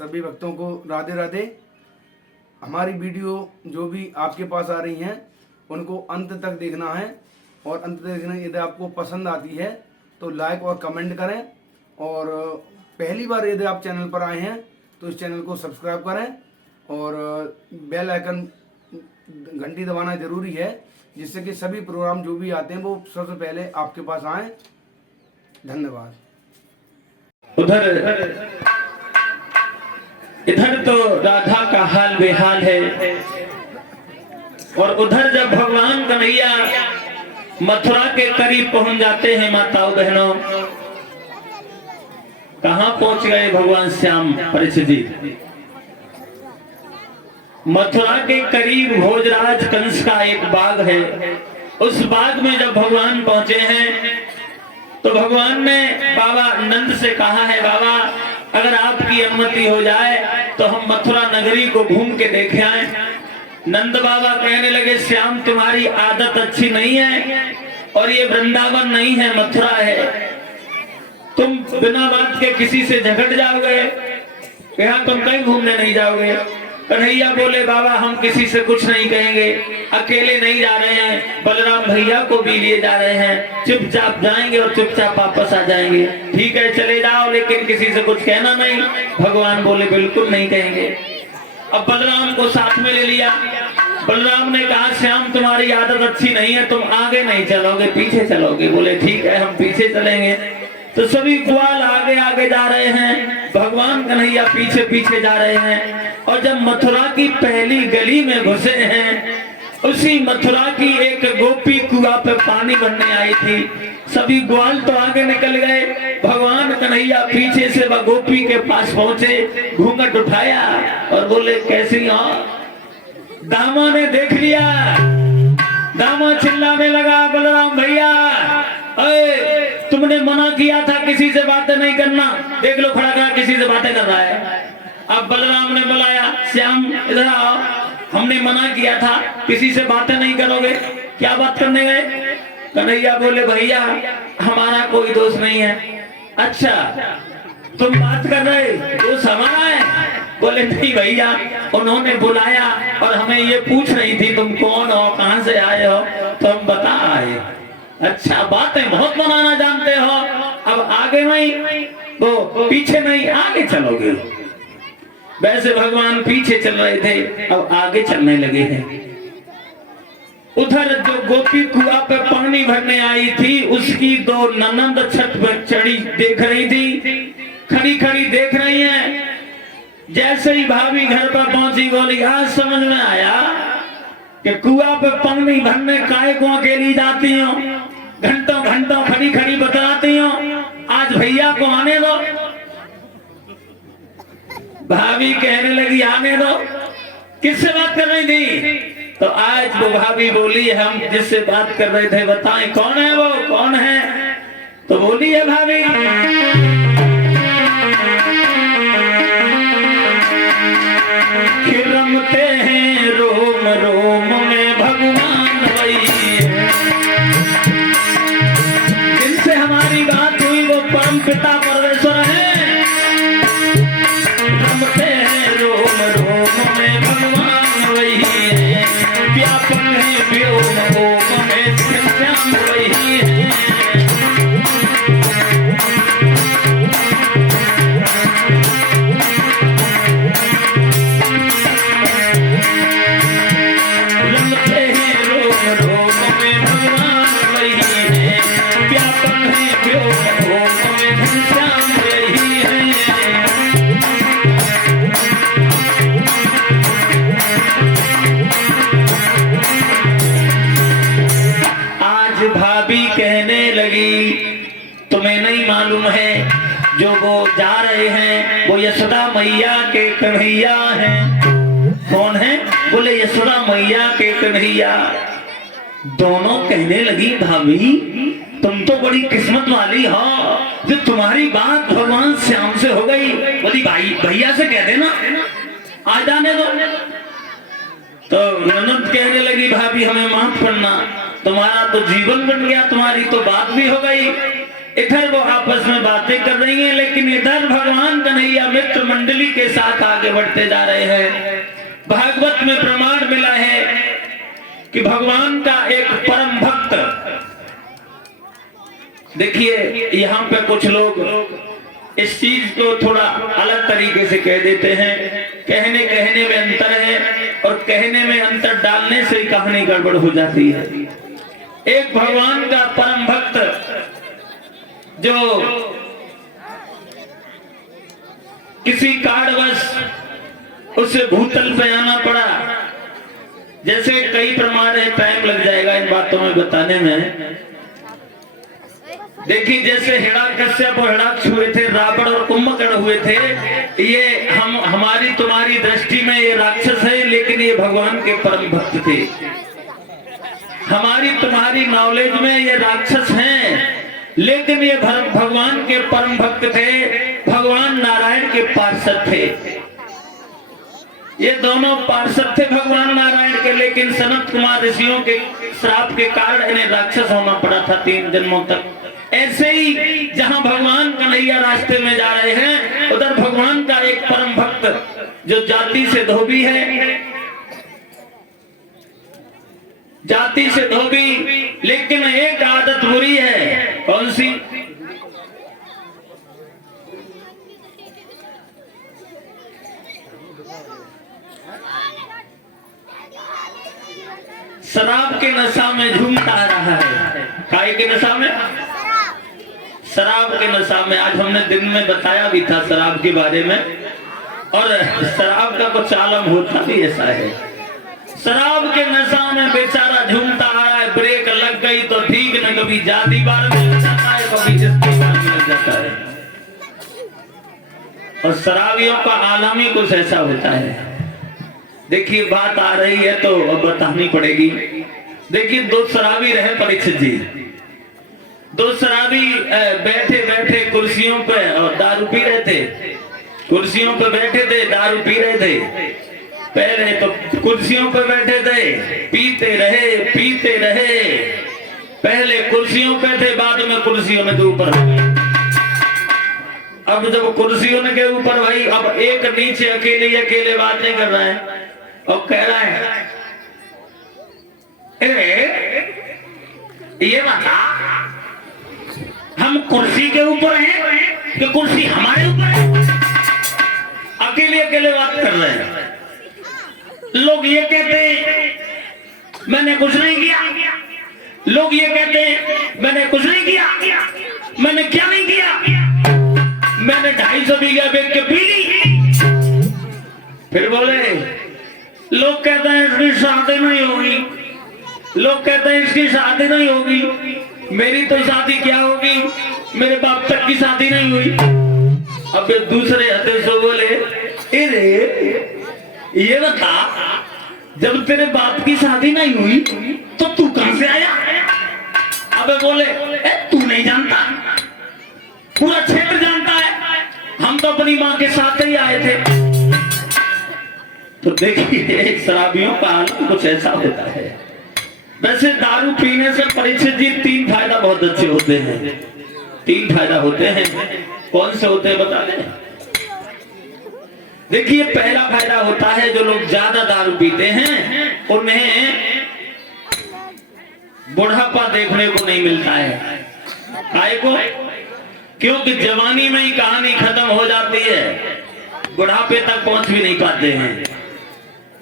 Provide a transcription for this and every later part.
सभी भक्तों को राधे राधे। हमारी वीडियो जो भी आपके पास आ रही हैं उनको अंत तक देखना है, और अंत तक देखना, यदि आपको पसंद आती है तो लाइक और कमेंट करें, और पहली बार यदि आप चैनल पर आए हैं तो इस चैनल को सब्सक्राइब करें, और बेल आइकन घंटी दबाना जरूरी है, जिससे कि सभी प्रोग्राम जो भी आते हैं वो सबसे पहले आपके पास आए। धन्यवाद। इधर तो राधा का हाल बेहाल है, और उधर जब भगवान कन्हैया मथुरा के करीब पहुंच जाते हैं, माताओं बहनों, कहां पहुंच गए भगवान श्याम परीक्षित जी? मथुरा के करीब भोजराज कंस का एक बाग है। उस बाग में जब भगवान पहुंचे हैं तो भगवान ने बाबा नंद से कहा है, बाबा अगर आपकी अनुमति हो जाए तो हम मथुरा नगरी को घूम के देखे आए। नंद बाबा कहने लगे, श्याम तुम्हारी आदत अच्छी नहीं है, और ये वृंदावन नहीं है, मथुरा है। तुम बिना बात के किसी से झगड़ जाओगे, कहा तुम कहीं घूमने नहीं जाओगे। कन्हैया बोले, बाबा हम किसी से कुछ नहीं कहेंगे, अकेले नहीं जा रहे हैं, बलराम भैया को भी लिए जा रहे हैं, चुपचाप जाएंगे और चुपचाप वापस आ जाएंगे। ठीक है चले जाओ, लेकिन किसी से कुछ कहना नहीं। भगवान बोले, बिल्कुल नहीं कहेंगे। अब बलराम को साथ में ले लिया। बलराम ने कहा, श्याम तुम्हारी आदत अच्छी नहीं है, तुम आगे नहीं चलोगे, पीछे चलोगे। बोले ठीक है हम पीछे चलेंगे। तो सभी ग्वाल आगे आगे जा रहे हैं, भगवान कन्हैया पीछे पीछे जा रहे हैं। और जब मथुरा की पहली गली में घुसे हैं, उसी मथुरा की एक गोपी कुआं पे पानी भरने आई थी। सभी ग्वाल तो आगे निकल गए, भगवान कन्हैया पीछे से वह गोपी के पास पहुंचे, घूंघट उठाया और बोले, कैसी हो? दामा ने देख लिया, दामा चिल्लाने लगा, बलराम भैया तुमने मना किया था किसी से बातें नहीं करना, देख लो खड़ा खड़ा किसी से बातें कर रहा है। अब बलराम ने बुलाया, श्याम इधर आओ, हमने मना किया था किसी से बातें नहीं करोगे, क्या बात करने गए? कन्हैया बोले, भैया हमारा कोई दोष नहीं है। अच्छा तुम बात कर रहे, दोष हमारा है? बोले नहीं भैया, उन्होंने बुलाया और हमें ये पूछ रही थी तुम कौन हो, कहां से आए हो, तो हम बता आए। अच्छा बातें बहुत बनाना जानते हो, अब आगे नहीं तो पीछे नहीं, आगे चलोगे। वैसे भगवान पीछे चल रहे थे, अब आगे चलने लगे हैं। उधर जो गोपी कुआं पे पानी भरने आई थी, उसकी दो ननंद छत पर चढ़ी देख रही थी, खड़ी खड़ी देख रही हैं। जैसे ही भाभी घर पर पहुंची, बोली, आज समझ में आया कि कुआं पे पानी भरने काहे को अकेली जाती हो, घंटों घंटों खड़ी खड़ी बतलाती हो, आज भैया को आने दो। भाभी कहने लगी, आने दो, किससे बात कर रही थी? तो आज वो भाभी बोली, हम जिससे बात कर रहे थे बताएं कौन है वो, कौन है? तो बोली है भाभी, रमते हैं रोम रोम में भगवान वही है। जिनसे हमारी बात हुई वो परम पिता परमेश्वर है। रमते हैं रोम रोम में भगवान वही है, व्यापक है व्योम ओम में श्याम वही है। तुम्हें नहीं मालूम है जो वो जा रहे हैं वो यशोदा मैया के कन्हैया हैं। कौन है? बोले यशोदा मैया के कन्हैया। दोनों कहने लगी, भाभी तुम तो बड़ी किस्मत वाली हो जो तुम्हारी बात भगवान श्याम से हो गई। बोली भाई भैया से कह देना आ जाने दो। तो ननद कहने लगी, भाभी हमें माफ करना, तुम्हारा तो जीवन बन गया, तुम्हारी तो बात भी हो गई, इधर वो आपस में बातें कर रही हैं, लेकिन इधर भगवान कन्हैया मित्र मंडली के साथ आगे बढ़ते जा रहे हैं। भागवत में प्रमाण मिला है कि भगवान का एक परम भक्त, देखिए यहाँ पे कुछ लोग इस चीज को थोड़ा अलग तरीके से कह देते हैं। कहने में अंतर है और कहने में अंतर डालने से ही कहानी गड़बड़ हो जाती है। एक भगवान का परम भक्त जो किसी कारणवश उसे भूतल पे आना पड़ा, जैसे कई प्रमाण है, टाइम लग जाएगा इन बातों में बताने में। देखिए जैसे हिरण्यकश्यप और हिरण्याक्ष हुए थे, रावण और कुंभकर्ण हुए थे, ये हमारी तुम्हारी दृष्टि में ये राक्षस है, लेकिन ये भगवान के परम भक्त थे। हमारी तुम्हारी नॉलेज में ये राक्षस हैं, लेकिन ये भगवान के परम भक्त थे, भगवान नारायण के पार्षद थे। ये दोनों पार्षद थे भगवान नारायण के, लेकिन सनत कुमार ऋषियों के श्राप के कारण इन्हें राक्षस होना पड़ा था 3 जन्मों तक। ऐसे ही जहां भगवान कन्हैया रास्ते में जा रहे हैं, उधर भगवान का एक परम भक्त जो जाति से धोबी है, जाति से धोबी, लेकिन एक आदत बुरी है। कौन सी? शराब के नशा में झूमता रहा है। काय के नशा में? शराब के नशा में। आज हमने दिन में बताया भी था शराब के बारे में, और शराब का कुछ आलम होता भी ऐसा है। शराब के नशा में बेचारा झूमता आ रहा है, ब्रेक लग गई तो ठीक न, कभी जाति बार में लग जाता है, कभी जिसकी बार में लग जाता है। और शराबियों का आलम ही कुछ ऐसा होता है। देखिए बात आ रही है तो अब बतानी पड़ेगी। देखिए 2 शराबी रहे परीक्षित जी। 2 शराबी बैठे बैठे कुर्सियों पे और दारू पी रहे थे। कुर्सियों पे बैठे थे, दारू पी रहे थे। पहले तो कुर्सियों पे बैठे थे, पीते रहे। पहले कुर्सियों पे थे, बाद में कुर्सियों के ऊपर हो गए। अब जब कुर्सियों के ऊपर भाई, अब एक नीचे अकेले बातें कर रहा है और कह रहा है, ये बता हम कुर्सी के ऊपर हैं कि कुर्सी हमारे ऊपर है? अकेले बात कर रहे हैं। लोग ये कहते मैंने कुछ नहीं किया, लोग ये कहते मैंने कुछ नहीं किया। मैंने क्या नहीं किया? मैंने 250 बीघा बेच के पी ली। फिर बोले लोग कहते हैं इसकी शादी नहीं होगी, लोग कहते हैं इसकी शादी नहीं होगी। मेरी तो शादी क्या होगी, मेरे बाप तक की शादी नहीं हुई। अब दूसरे हथे से बोले, अरे ये बता जब तेरे बाप की शादी नहीं हुई तो तू कहां से आया? अबे बोले तू नहीं जानता, पूरा क्षेत्र जानता है, हम तो अपनी माँ के साथ ही आए थे। तो देखिए शराबियों का आलम कुछ ऐसा होता है। वैसे दारू पीने से परीक्षित जी 3 फायदा बहुत अच्छे होते हैं। 3 फायदा होते हैं। कौन से होते हैं बता दें? देखिए पहला फायदा होता है, जो लोग ज्यादा दारू पीते हैं उन्हें बुढ़ापा देखने को नहीं मिलता है। काय को? क्योंकि जवानी में ही कहानी खत्म हो जाती है, बुढ़ापे तक पहुंच भी नहीं पाते हैं।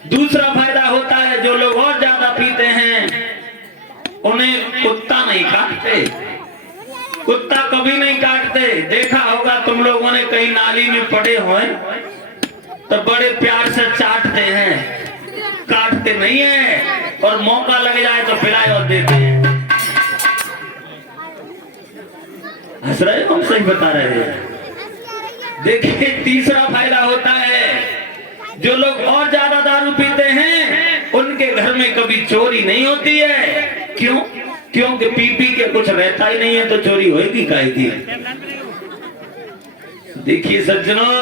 दूसरा फायदा होता है, जो लोग और ज्यादा पीते हैं उन्हें कुत्ता नहीं काटते। कुत्ता कभी नहीं काटते। देखा होगा तुम लोगों ने, कहीं नाली में पड़े हुए तो बड़े प्यार से चाटते हैं, काटते नहीं है, और मौका लग जाए तो पिलाए और देते हैं। हंस रहे हो? हम सही बता रहे हैं। देखिए तीसरा फायदा होता है, जो लोग और ज्यादा दारू पीते हैं उनके घर में कभी चोरी नहीं होती है। क्यों? क्योंकि पी के कुछ रहता ही नहीं है, तो चोरी होगी काहे की? देखिए सज्जनों,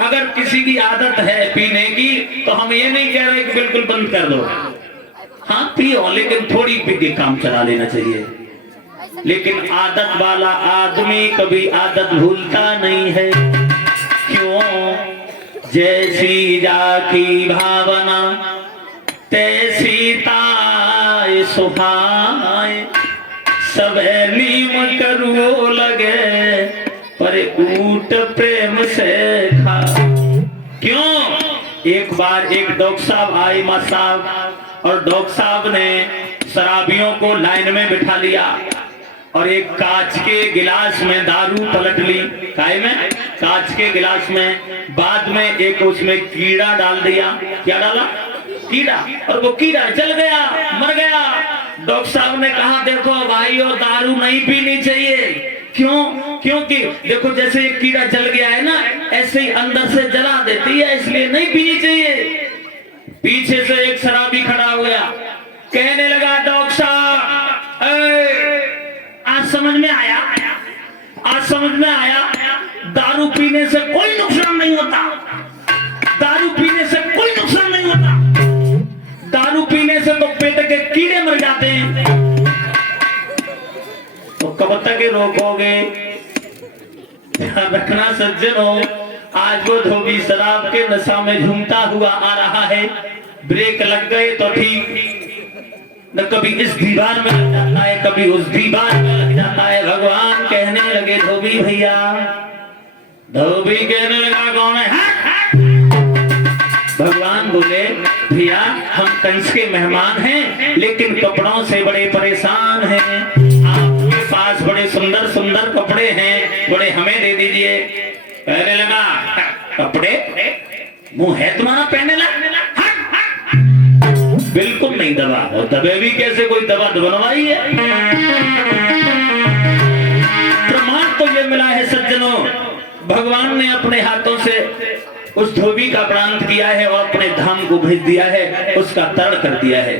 अगर किसी की आदत है पीने की तो हम ये नहीं कह रहे कि बिल्कुल बंद कर दो। हाँ पियो, लेकिन थोड़ी पी के काम चला लेना चाहिए। लेकिन आदत वाला आदमी कभी आदत भूलता नहीं है। क्यों? जैसी जाकी भावना तैसी ताय सुहाए, सब नीम करो लगे पर ऊट प्रेम से खा। क्यों? एक बार एक डॉक्टर साहब आए मां साहब, और डॉक्टर साहब ने शराबियों को लाइन में बिठा लिया और एक कांच के गिलास में दारू पलट ली। काय में? कांच के गिलास में। बाद में एक उसमें कीड़ा डाल दिया। क्या डाला? कीड़ा। और वो कीड़ा जल गया, मर गया। डॉक्टर साहब ने कहा देखो भाइयों, दारू नहीं पीनी चाहिए। क्यों? क्योंकि देखो जैसे एक कीड़ा जल गया है ना, ऐसे ही अंदर से जला देती है, इसलिए नहीं पीनी चाहिए। पीछे से एक शराबी खड़ा हो गया, कहने लगा डॉक्टर साहब आज समझ में आया, आज समझ में आया, दारू पीने से कोई नुकसान नहीं होता, दारू पीने से कोई नुकसान नहीं होता, दारू पीने से तो पेट के कीड़े मर जाते हैं। तो कब तक रोकोगे? ध्यान रखना सज्जनों, आज वो धोबी शराब के नशा में झूमता हुआ आ रहा है। ब्रेक लग गए तो ठीक, न कभी इस दीवार में लग जाता है, कभी उस दीवार में लग जाता है। भगवान कहने लगे धोबी भैया, धोबी कहने लगा कौन है? हट, हट। भगवान बोले भैया हम कंस के मेहमान हैं, लेकिन कपड़ों से बड़े परेशान हैं। आपके पास बड़े सुंदर सुंदर कपड़े हैं, बड़े हमें दे दीजिए। कहने लगा कपड़े? मुंह है तुम्हारा पहने लगा? बिल्कुल नहीं दबा। और दबे भी कैसे? कोई दवा बनवाई है? प्रमाण तो ये मिला है सज्जनों, भगवान ने अपने हाथों से उस धोबी का प्रांत किया है और अपने धाम को भेज दिया है, उसका तरण कर दिया है।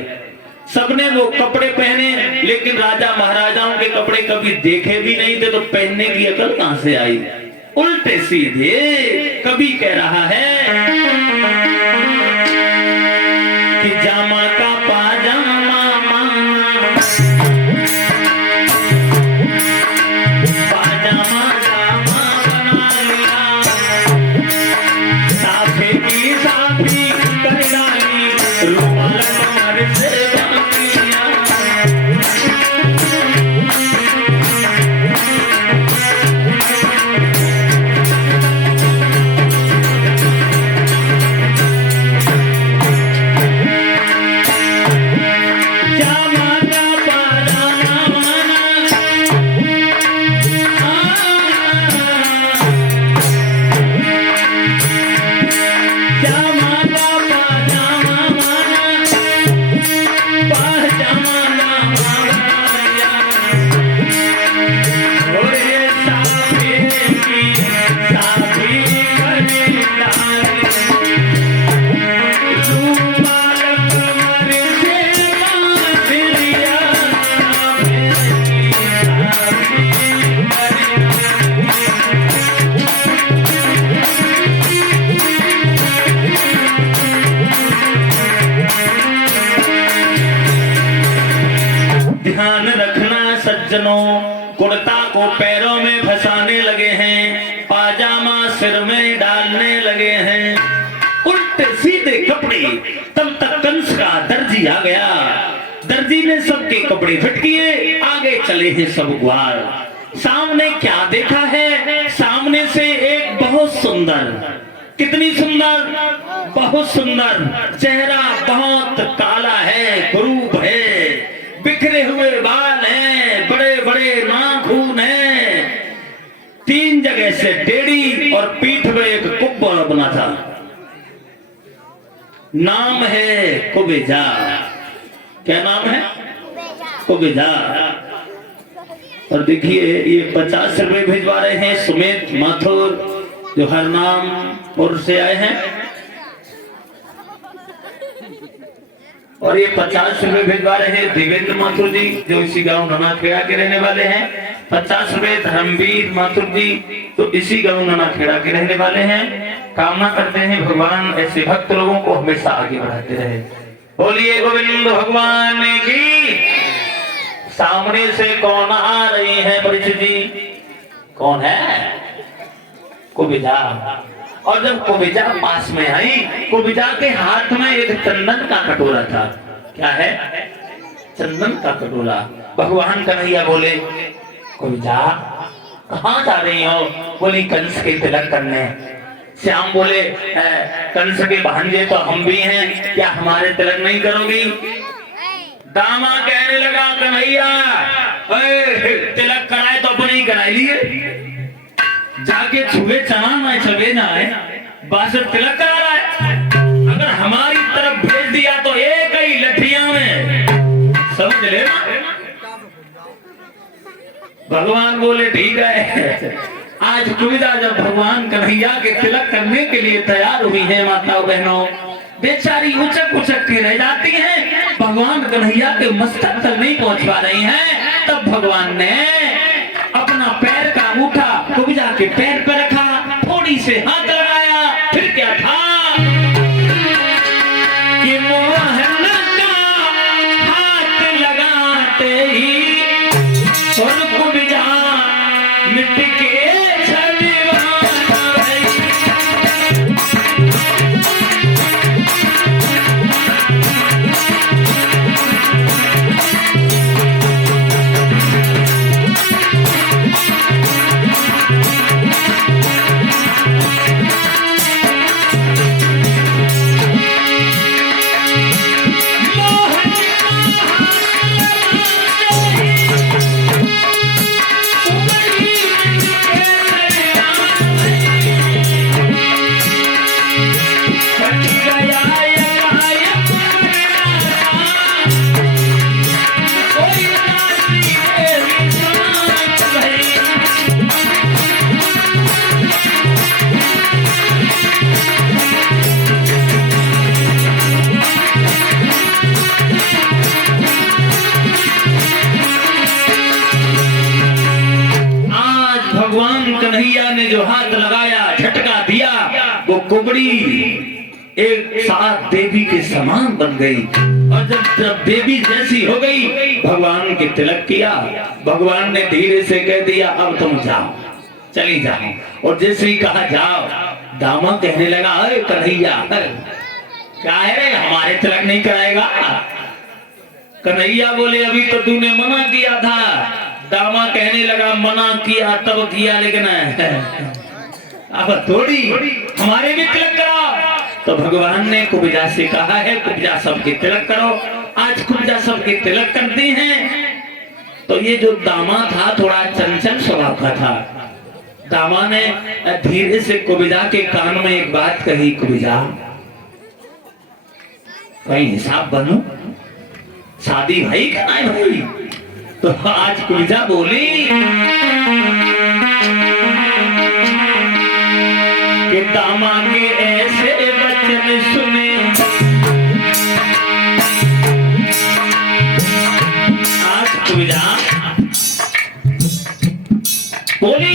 सबने वो कपड़े पहने, लेकिन राजा महाराजाओं के कपड़े कभी देखे भी नहीं थे, तो पहनने की अकल कहां से आई? उल्टे सीधे। कभी कह रहा है कि जामा का पाजामा पाजामा जामा बना लिया, साफे की साफी कर डाली, रुमाल कमर से बांध लिया। ध्यान रखना सज्जनों, कुर्ता को पैरों में फंसाने लगे हैं, पाजामा सिर में डालने लगे हैं, उल्टे सीधे कपड़े। तब तक कंस का दर्जी आ गया। दर्जी ने सबके कपड़े फिट किए, आगे चले हैं सब ग्वाल। सामने क्या देखा है? सामने से एक बहुत सुंदर, कितनी सुंदर, बहुत सुंदर, चेहरा बहुत काला है, कुरूप है, बिखरे हुए बाल हैं, बड़े बड़े नाखून हैं, 3 जगह से टेढ़ी और पीठ में एक कुब्बा बना था। नाम है कुबेजा। क्या नाम है? कुबेजा। और देखिए ये 50 रुपए भिजवा रहे हैं सुमित माथुर, जो हरनामपुर से आए हैं। और ये 50 रुपए भिजवा रहे हैं देवेंद्र माथुर जी, जो इसी गांव ननाखेड़ा के रहने वाले हैं। 50 रुपए धर्मवीर माथुर जी, तो इसी गांव ननाखेड़ा के रहने वाले हैं। कामना करते हैं भगवान ऐसे भक्त लोगों को हमेशा आगे बढ़ाते रहे। बोलिए गोविंद भगवान की। सामने से कौन आ रही है परीक्षित जी? कौन है? कुबिजा। और जब कुबिजा पास में आई, कुबिजा के हाथ में एक चंदन का कटोरा था। क्या है? चंदन का कटोरा। भगवान कन्हैया बोले, कुबिजा कहाँ जा रही हो? बोली कंस के तिलक करने। श्याम बोले, कंस के भांजे तो हम भी हैं, क्या हमारे तिलक नहीं करोगी? दामा कहने लगा, कन्हैया तिलक कराए तो अपने ही कराई लिए, जाके छुए चना ना छुए ना है, बस तिलक करा रहा है। अगर हमारी तरफ भेज दिया तो एक ही लठिया में समझ लेना। भगवान बोले ठीक है। आज कुबिजा जब भगवान कन्हैया के तिलक करने के लिए तैयार हुई है, माताओं बहनों, बेचारी उचक उचक के रह जाती हैं, भगवान कन्हैया के मस्तक तक नहीं पहुंच पा रही हैं। तब भगवान ने अपना पैर का अंगूठा कुबिजा के पैर पर रखा, थोड़ी से हाथ लगाया, फिर क्या था कि मोहन का हाथ लगाते ही और कुबिजा मिट के कन्हैया ने जो हाथ लगाया, झटका दिया, वो कुबड़ी एक साथ देवी के समान बन गई। और जब देवी जैसी हो गई, भगवान के तिलक किया। भगवान ने धीरे से कह दिया, अब तुम जाओ, चली जाओ। और जैसे ही कहा जाओ, दामा कहने लगा, अरे कन्हैया क्या है रे, हमारे तिलक नहीं कराएगा? कन्हैया बोले, अभी तो तूने मना किया था। दामा कहने लगा, मना किया तब किया, लेकिन अब थोड़ी हमारे भी तिलक कराओ। तो भगवान ने कुबिजा से कहा है, कुबिजा सबके तिलक करो। आज कुबिजा सबके तिलक करती हैं। तो ये जो दामा था थोड़ा चंचल स्वभाव का था। दामा ने धीरे से कुबिजा के कान में एक बात कही, कुबिजा कहीं हिसाब बनो, शादी भाई क्या है भाई? तो आज कुबिजा बोली कि दामा के ऐसे वचन सुने, आज कुबिजा बोली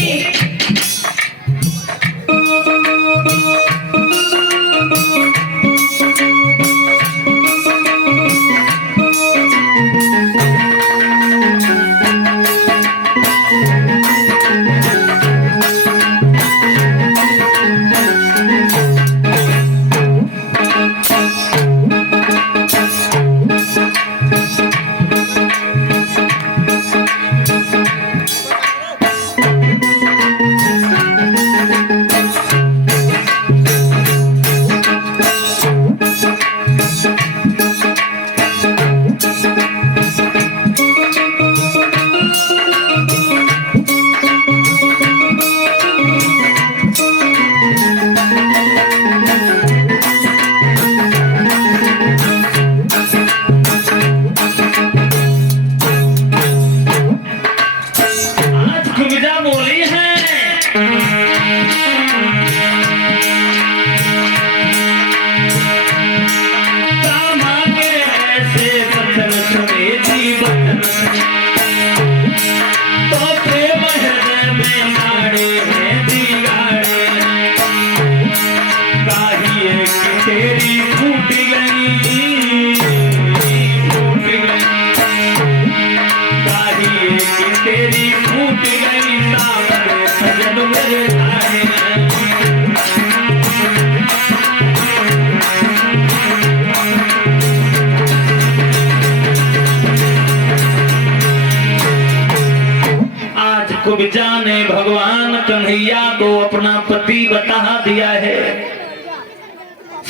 सभी बता दिया है।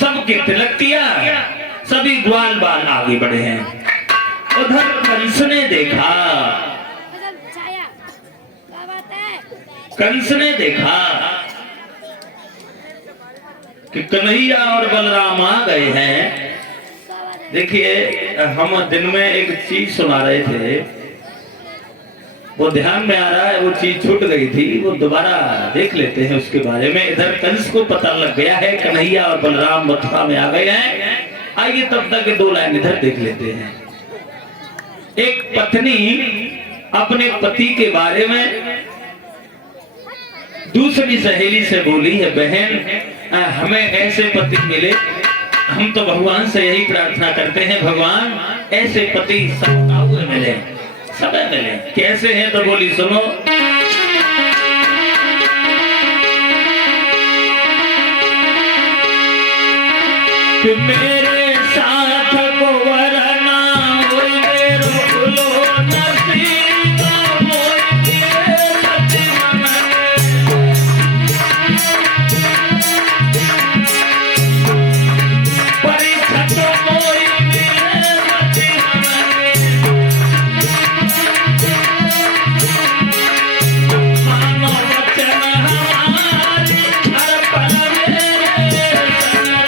सबके तिलक किया, सभी ग्वाल बाल आगे बढ़े हैं। उधर कंस ने देखा, कंस ने देखा कि कन्हैया और बलराम आ गए हैं। देखिए, हम दिन में एक चीज सुना रहे थे, वो ध्यान में आ रहा है, वो चीज छूट गई थी, वो दोबारा देख लेते हैं उसके बारे में। इधर कंस को पता लग गया है कन्हैया और बलराम मथुरा में आ गए हैं। आइए तब तक 2 लाइन इधर देख लेते हैं। एक पत्नी अपने पति के बारे में दूसरी सहेली से बोली है, बहन हमें ऐसे पति मिले, हम तो भगवान से यही प्रार्थना करते हैं, भगवान ऐसे पति सब मिले, सब मिले। कैसे हैं तो बोली, सुनो। कि मेरे साथ को वरना होई मेरो भूलो नसीब मोई दिए पति मन। परीक्षित मोई दिए पति मन। मानो वचन हमारी हर पल मेरे संग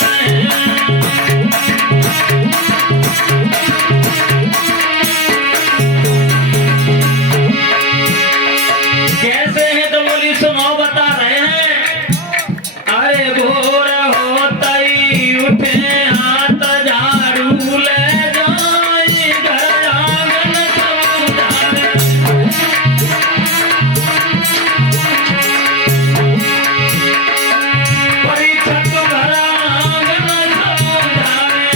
कैसे है तो बोली, सुनो बता रहे हैं। अरे भोर होता ही उठे हाथ झाड़ू ले जाई घर आंगन समझाने। परीक्षित घर आंगन समझाने।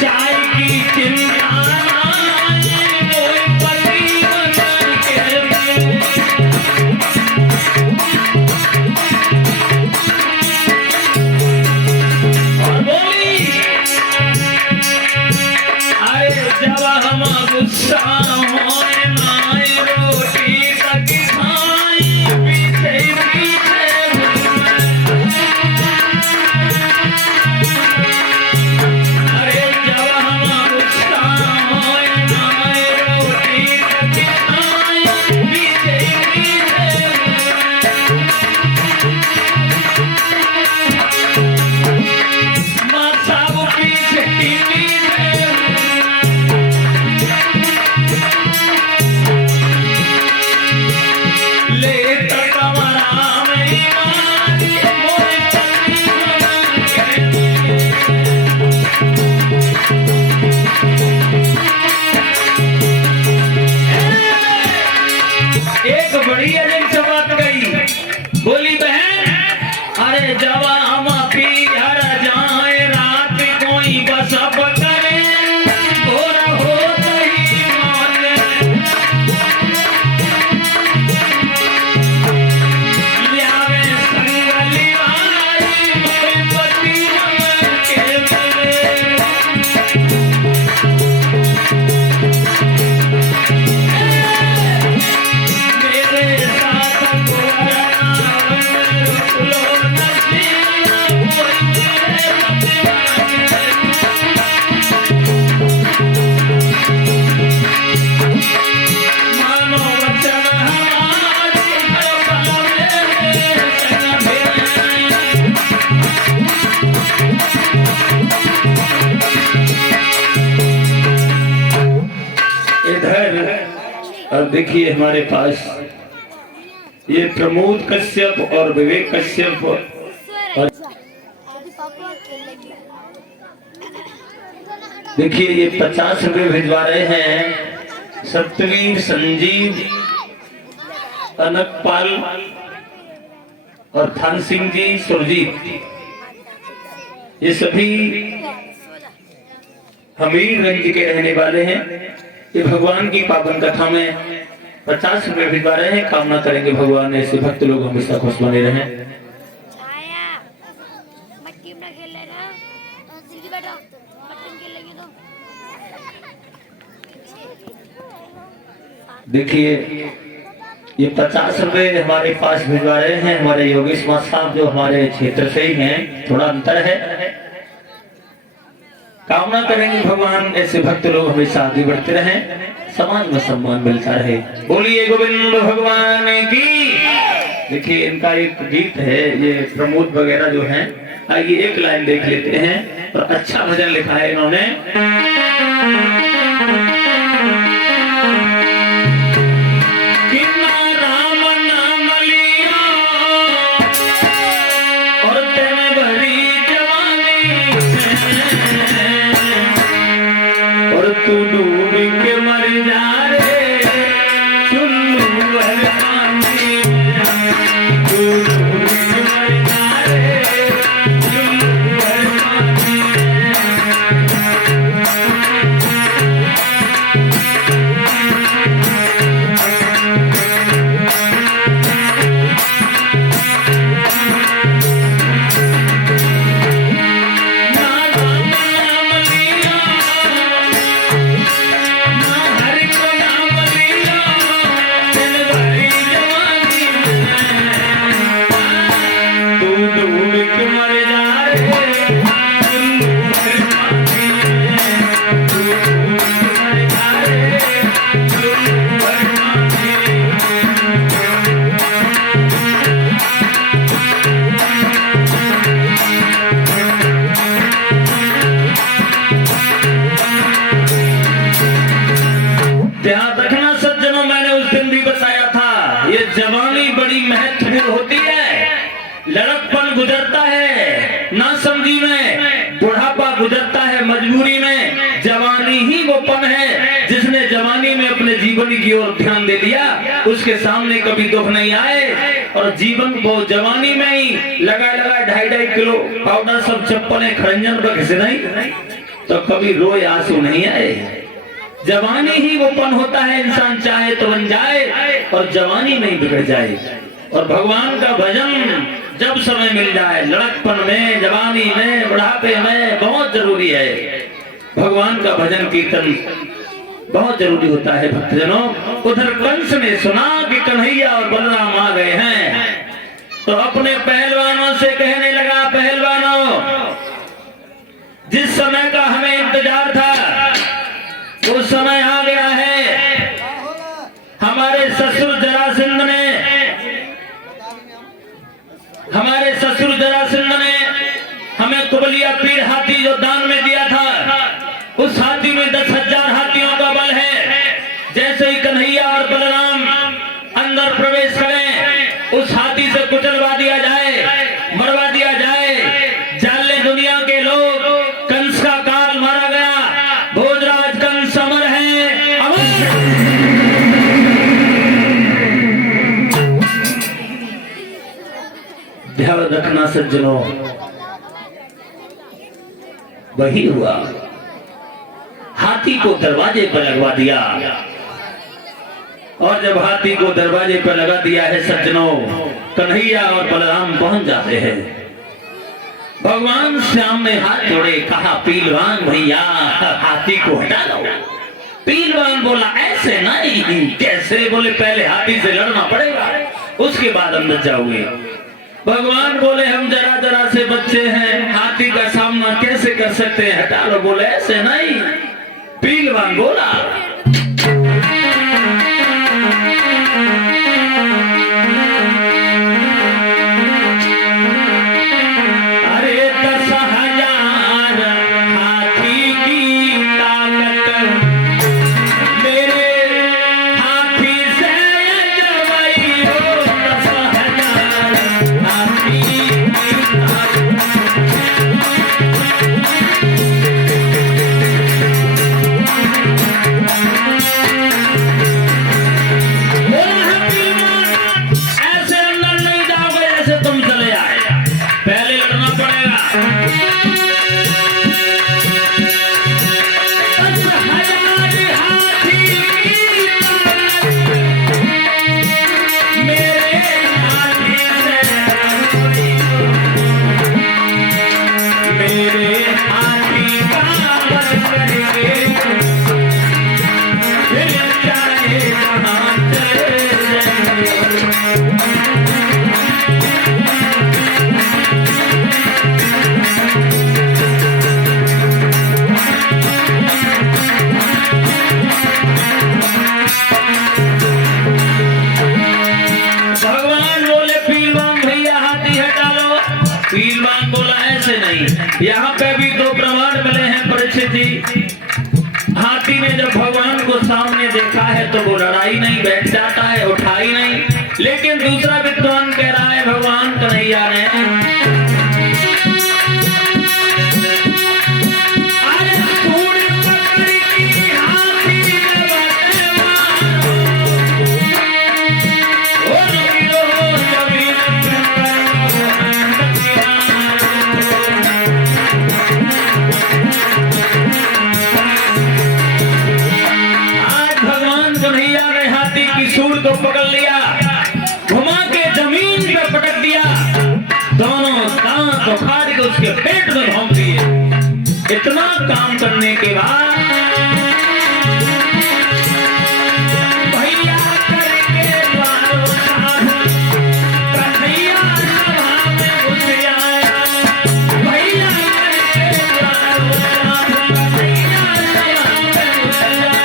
चाय की चिंता बड़ी अजीब सी बात गई। बोली, बहन अरे जवा हम पीहर जाए रात कोई बसब करे, भोर हो सही माने। लियावे संगली आई मोई पति मन के मिले। अब देखिए हमारे पास ये प्रमोद कश्यप और विवेक कश्यप और देखिए ये 50 रुपए भिजवा रहे हैं। सप्तवीर, संजीव, अनकपाल और थान सिंह जी, सुरजीत, ये सभी हमीरगंज के रहने वाले हैं। ये भगवान की पावन कथा में 50 रुपए भिजवा रहे हैं। कामना करेंगे भगवान ऐसे भक्त लोग हमेशा खुश बने रहें। देखिए ये 50 रुपए हमारे पास भिजवा रहे हैं हमारे योगेश साहब, जो हमारे क्षेत्र से ही हैं, थोड़ा अंतर है। कामना करेंगे भगवान ऐसे भक्त लोग हमेशा आगे बढ़ते रहें, समाज में सम्मान मिलता रहे। बोलिए गोविंद भगवान की। देखिए इनका एक गीत है, ये प्रमोद वगैरह जो हैं, आइए एक लाइन देख लेते हैं। और अच्छा भजन लिखा है इन्होंने। तू डूब के मर जा रे चुल्लू पानी, तू डूब के मर जा रे चुल्लू पानी। जवानी बड़ी महत्वपूर्ण होती है, लड़कपन गुजरता है नासमझी में, बुढ़ापा गुजरता है मजबूरी में। जवानी ही वो पन है जिसने जवानी में अपने जीवन की ओर ध्यान दे दिया, उसके सामने कभी दुख नहीं आए। और जीवन को जवानी में ही लगा 2.5 किलो पाउडर सब चप्पलें खरंजन पर घिसे नहीं तो कभी रोए आंसू नहीं आए। जवानी ही वो पन होता है, इंसान चाहे तो बन जाए और जवानी नहीं बिगड़ जाए। और भगवान का भजन जब समय मिल जाए, लड़कपन में, जवानी में, बुढ़ापे में, बहुत जरूरी है। भगवान का भजन कीर्तन बहुत जरूरी होता है भक्तजनों। उधर कंस ने सुना कि कन्हैया और बलराम आ गए हैं, तो अपने पहलवानों से कहने लगा, पहलवानों जिस समय का हमें इंतजार था वो समय आ गया है। हमारे ससुर जरासंध ने हमें कुबलिया पीर हाथी जो दान में दिया था, उस हाथी में 10,000 हाथियों का बल है। जैसे ही कन्हैया और बलराम अंदर प्रवेश करें, उस हाथी से कुचलवा दिया जाए, मरवा दिया जाए। जान ले दुनिया के लोग, कंस का काल मारा गया, भोजराज कंस अमर है। ध्यान रखना सज्जनों, वही हुआ, हाथी को दरवाजे पर लगवा दिया। और जब हाथी को दरवाजे पर लगा दिया है सज्जनों, कन्हैया और बलराम पहुंच जाते हैं। भगवान श्याम ने हाथ जोड़े, कहा पीलवान भैया हाथी को हटा लो। पीलवान बोला ऐसे नहीं। कैसे? बोले पहले हाथी से लड़ना पड़ेगा, उसके बाद अंदर जाओगे। भगवान बोले हम जरा से बच्चे हैं, हाथी का सामना कैसे कर सकते हैं, हटा लो। बोले ऐसे नहीं। पीलवान बोला यहाँ पे भी दो प्रमाण मिले हैं परीक्षित जी। हाथी ने जब भगवान को सामने देखा है तो वो लड़ाई नहीं, बैठ जाता है, उठाई नहीं। लेकिन दूसरा विद्वान कह रहा है भगवान कन्हैया ने सूर को पकड़ लिया, घुमा के जमीन पे पटक दिया, दोनों दांत उखाड़ के उसके पेट में भोंक दिए। इतना काम करने के बाद भैया करके द्वारों साधु कन्हैया सभा में घुस आया। भैया करके द्वारों साधु कन्हैया सभा में घुस आया।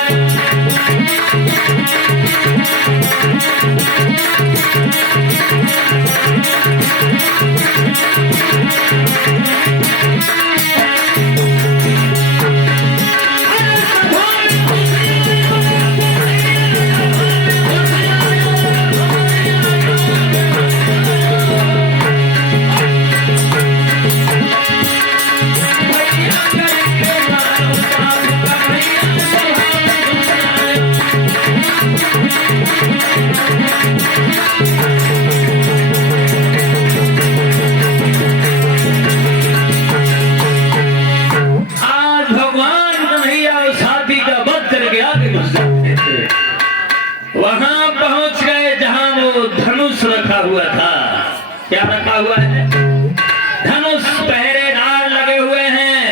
वहां पहुंच गए जहां वो धनुष रखा हुआ था। क्या रखा हुआ है? धनुष। पहरेदार लगे हुए हैं।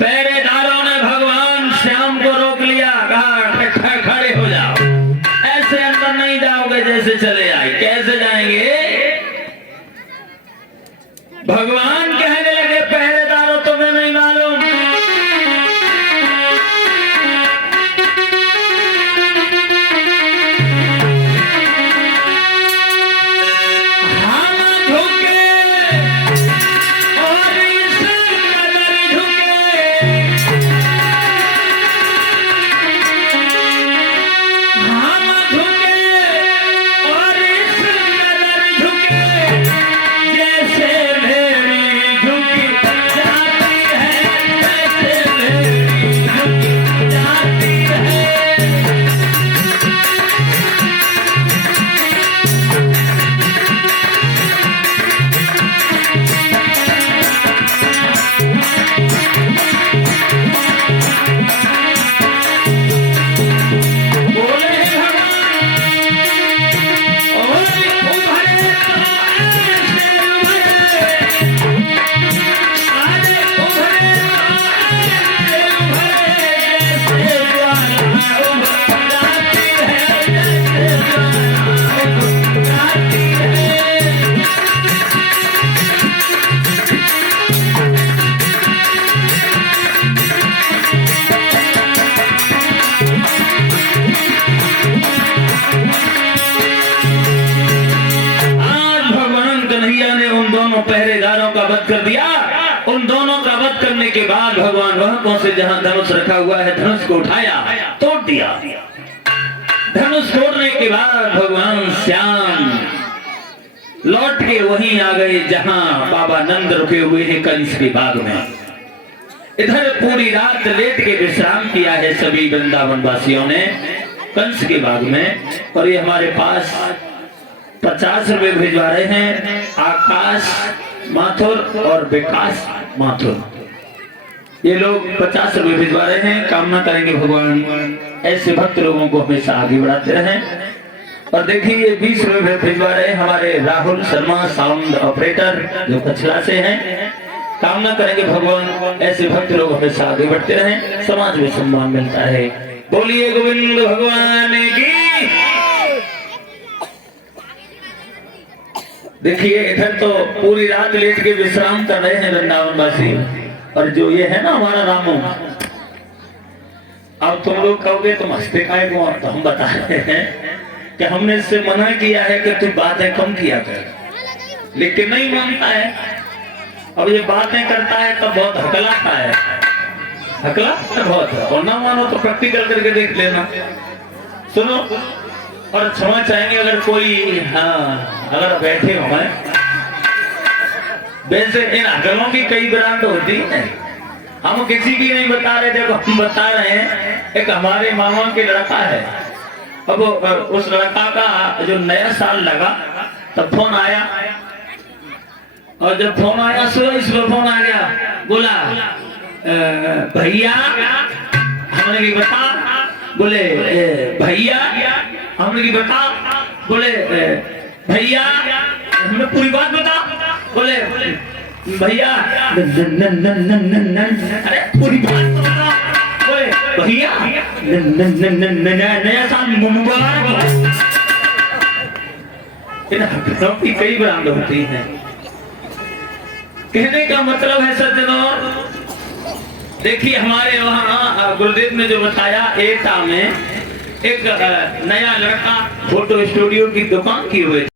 पहरेदारों ने भगवान श्याम को रोक लिया, कहा खड़े हो जाओ, ऐसे अंदर नहीं जाओगे जैसे चले आए। कैसे जाएंगे? भगवान कहने लगे पहरेदारों तुम्हें नहीं मालूम, पहरेदारों का वध कर दिया। उन दोनों का वध करने के बाद भगवान वहां पहुंचे जहां धनुष रखा हुआ है। धनुष को उठाया, तोड़ दिया। धनुष तोड़ने के बाद भगवान श्याम लौट के वहीं आ गए जहां बाबा नंद रुके हुए हैं, कंस के बाग में। इधर पूरी रात लेट के विश्राम किया है सभी वृंदावन वासियों ने कंस के बाग में। और ये हमारे पास 50 रुपए भिजवा रहे हैं आकाश माथुर और विकास माथुर। ये लोग 50 रुपए भिजवा रहे हैं। कामना करेंगे भगवान ऐसे भक्त लोगों को हमेशा आगे बढ़ाते रहें। और देखिए ये 20 रुपए भिजवा रहे हैं हमारे राहुल शर्मा साउंड ऑपरेटर जो कचरा से हैं। कामना करेंगे भगवान ऐसे भक्त लोग हमेशा आगे बढ़ते रहें, समाज में सम्मान मिलता है। बोलिए गोविंद भगवान की। देखिए इधर तो पूरी रात लेट के विश्राम कर रहे हैं वृंदावन वासी। और जो ये है ना हमारा रामू, अब तुम लोग कहोगे तुम हंसते काहे को, तो हम बता रहे हैं कि हमने इससे मना किया है कि तू बातें कम किया कर, लेकिन नहीं मानता है। अब ये बातें करता है तब बहुत हकलाता है, हकलाता है बहुत, और ना मानो तो प्रैक्टिकल करके देख लेना। सुनो, और क्षमा चाहेंगे अगर कोई, हाँ अगर बैठे हो हैं, वैसे इन हकलों की कई ब्रांड होती है, हम किसी की नहीं बता रहे, देखो हम बता रहे हैं। एक हमारे मामा के लड़का है, अब उस लड़का का जो नया साल लगा तब फोन आया, और जब फोन आया सुबह फोन आ गया, बोला भैया, हमने भी बता, बोले भैया, हमने भी बता, बोले भैया, हमें पूरी बात बता, बोले भैया, अरे पूरी बात बता, बोले भैया, नया साल मुबारक। इन हकलों की कई ब्रांड होती हैं। कहने का मतलब है सज्जनों, देखिए हमारे वहाँ गुरुदेव ने जो बताया, एटा में एक नया लड़का फोटो स्टूडियो की दुकान की हुई।